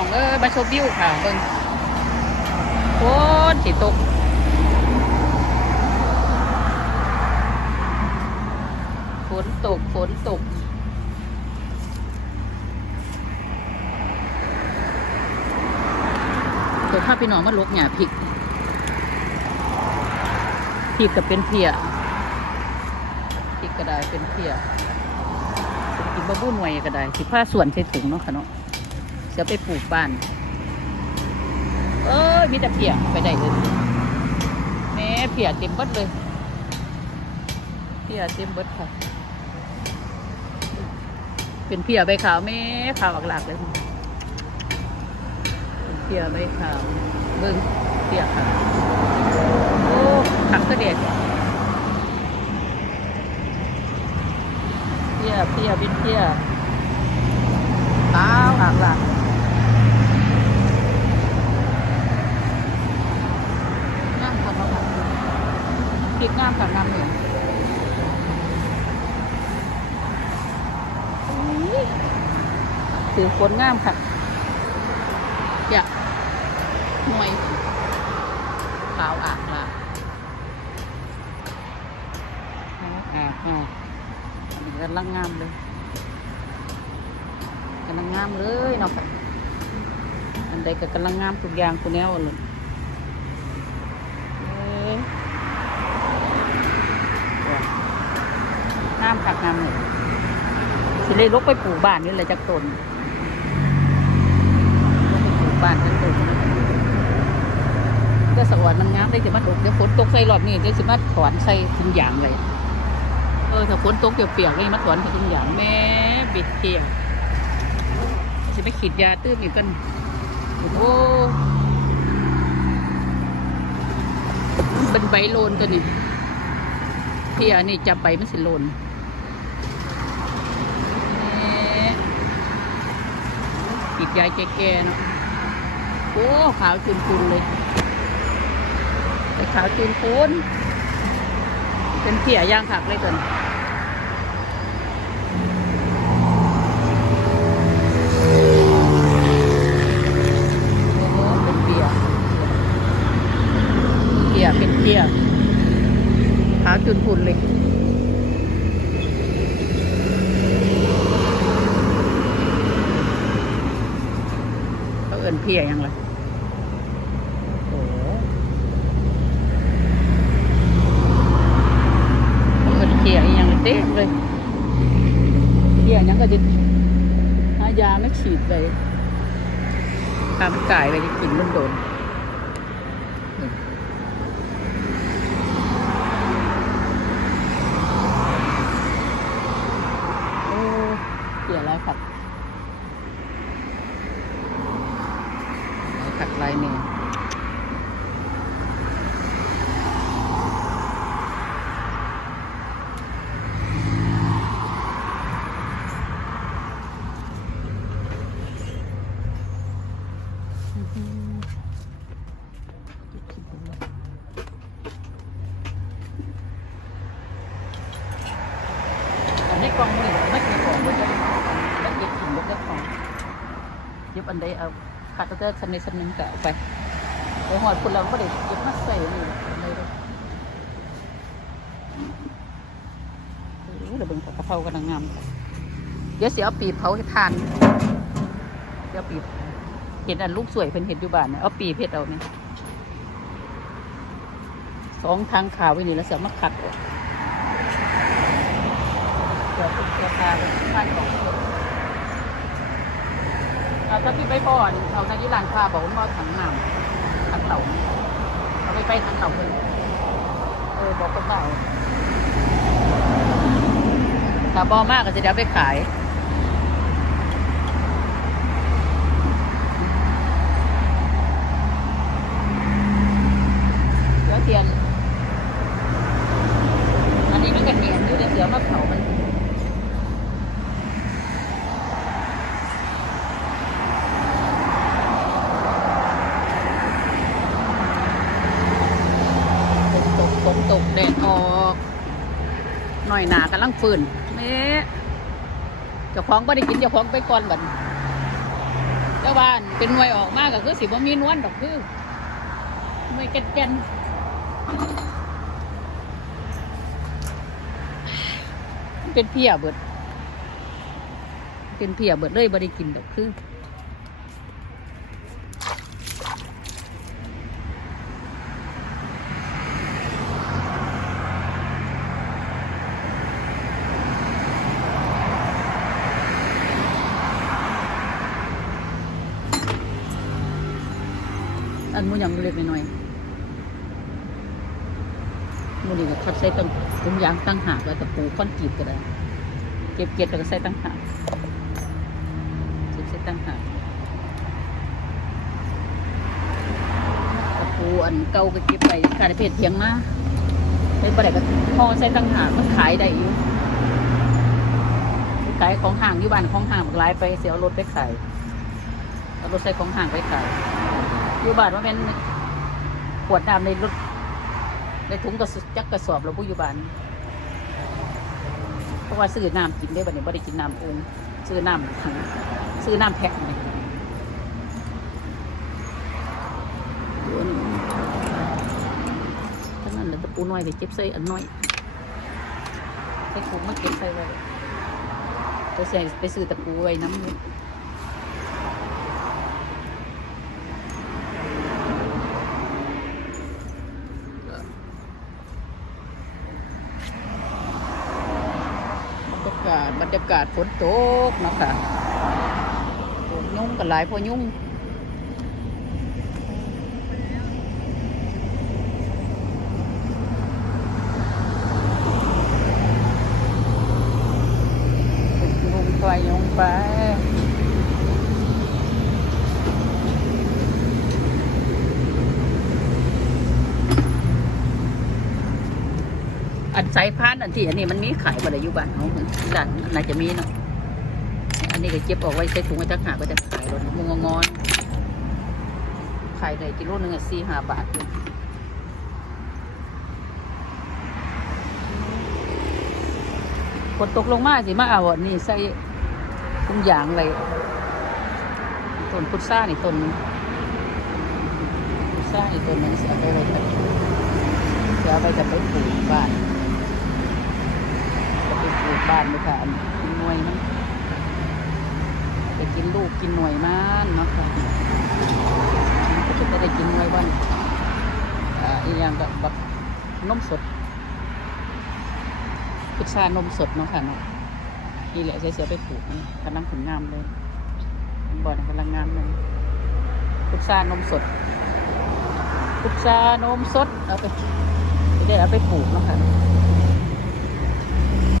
องเอ้ยมาชมวิวค่ะเบิ่งโอ้ยสิตกฝนตกฝนตกตัวข้าพี่น้องมาลกหยาพริกพริกก็เป็นเพียพริกก็ได้เป็นเพียกินบะบุ้นไวยก็ได้สิผ้าส่วนใส่ถุงเนาะค่ะเนาะ เสียไปปลูกบ้าน เอ้ยมีแต่เพียไปได้เลยแม่เพียเต็มบดเลยเพียเต็มบดค่ะ เป็นเพียใบขาวแม่ขาวหลักๆเลยเป็นเพียใบขาวเบิ้งเพียขาวโอ้ขักกระเด็ดเพียเพียเป็นเพียขาวหลักหลักงามค่ะเขาค่ะ พริกงามค่ะงามเหมือนถือฝนงามค่ะอย่าหน่วยขาวอ่างละอ่าอ่าอ่าอันนี้กำลังงามเลยกำลังงามเลยเนาะค่ะอันใดก็กำลังงามทุกอย่างคุณแนวเลยเอ้ยงามคักงามเลย สิ เลยลกไปปลูกบ้านนี่เลยจากต้นปลูกบ้านจากต้นก็สะออนมันงามได้สิมาตกเดี๋ยวฝนตกใส่รอบนี้เดี๋ยวสิมาถอนใส่ทุงยางเลยเออถ้าฝนตกเปียกๆเลยมาถอนใส่ทุงยางแม่บิดเกี่ยวสิไปขีดยาตื้มอีกกันโอ้เป็นใบโลนตัวนี้เพียนี่จับใบมันสิโลน ติด ยายแก่ๆเนาะโอ้ขาวจุนปุนเลยไอ้ขาวจุนปุนเป็นเพียย่างขักเลยตัวนเป็นเพียเพียเป็นเพียขาวจุนปุนเลย เขาเอินเพียยังเลยโอ้โหเขาเอินเพียอีหยังเลยเต็มเลยเพียยังก็จะหายาไม่ฉีดไปทำกายไปกินมันโดนนี่โอ้เพียแล้วครับ ขัดลายเนี่ยอันนี้กล่องนี่ไม่ใช่ของเลยแล้วเก็บกินแล้วก็ของยึบ อันใดเอาขาดก็จะสำเร็จสำนึงก็เอาไปไปหอดคนเราก็ได้เก็บมาใส่นี่เลยเลยเดี๋ยวเบิ่งกกะเพรากันงามเดี๋ยวเสียเอาปีบเผาให้ทานเดี๋ยวปีบเห็นอันลูกสวยเพิ่นเห็นอยู่บ้านน่ะเอาปีบเพ็ดเอานี่สองทางขาวไว้นี่แล้วเสียมาขัดออกเดี๋ยวเป็นตัวปลาเป็นข้างของ เอาถ้าพี่ไปบ่อนเอาในยี่ร้านค้าบอกว่าถังน้ำถังเหล่าเอาไปไปถังเหล่าเลยเออบอกคนเปล่าถ้าบ่มากก็จะเดี๋ยวไปขายเดี๋ยวเทียน อันนี้มันก็เนียนอยู่เดี๋ยวเดี๋ยวมาเผามัน ฝนตกแดดออกหน่อยหนากำลังฟืนนี่เจ้าของไม่ได้กินเจ้าของไปก่อนบัดเจ้าแต่ว่านเป็นหน่วยออกมากก็คือสิบ่มีนวลดอกคือหน่วยแก่นๆมันเป็นเพียเบิด เป็นเพียเบิดเลยบ่ได้กินดอกคือ อันมูหยังเล็กหน้อยมูนี่ก็คัดใส่ตั้งถุงยางตั้งหากแล้วตะปูค้อนกีบก็ได้ เก็บเก็บแล้วก็ใส่ตั้งหากเก็บใส่ตั้งหากตะปูอันเก่าก็เก็บไปขายเพจเทียงมาเป็นประเด็ก็พอใส่ตั้งหากมันขายได้อยู่ขายของห่างอยู่บ้านของห่างบักหลายไปเสียเอารถไปขายเอารถใส่ของห่างไปขาย อยู่บ้านว่าเป็นขวดน้ำในรถในถุงกระสจักกระสอบเราผู้อยู่บ้านเพราะว่าซื้อน้ำกินได้บัดนี้บ่ได้กินน้ำองค์ซื้อน้ำถังซื้อน้ำแพ็คนี่อยู่อันนี้ทั้งนั้นแหละตะปูน้อยไปเก็บใส่อันน้อยใส่ถุงมาเก็บใส่ไว้ไปใส่ไปซื้อตะปูไว้น้ำเลย บรรยากาศบรรยากาศฝนตกเนาะค่ะฝนยุ่งกันหลายพอยุ่งยุ่งไปยุ่งไป อันสายพานอันที่อันนี้มันมีขายบ่ได้อยู่บ้านเขาเหมือนด้านน่าจะมีเนาะอันนี้ก็เก็บออกไว้ใส่ถุงไว้จักหาก็จะขายรถมงงอนขายได้กิโลหนึงอะสี่ห้าบาทฝนตกลงมาสิมาเอาอันนี้ใส่ถุงยางไว้ต้นพุทรานี่ต้นพุทรานี่ต้นนึงเสียไปไว้กันเสียไปจะไปปลูกบ้าน บ้านเลยค่ะอันหน่วยมันไปกินลูกกินหน่วยมันเนาะค่ะก็จะได้กินหน่วยบ้านอ่าอีกอย่างแบบแบบนมสดพุทรานมสดเนาะค่ะเนาะนี่แหละเสียไปปลูกนี่กำลังผลงามเลยบ่อนกำลังงามเลยพุทรานมสดพุทรานมสดเอาไปได้เอาไปปลูกเนาะค่ะ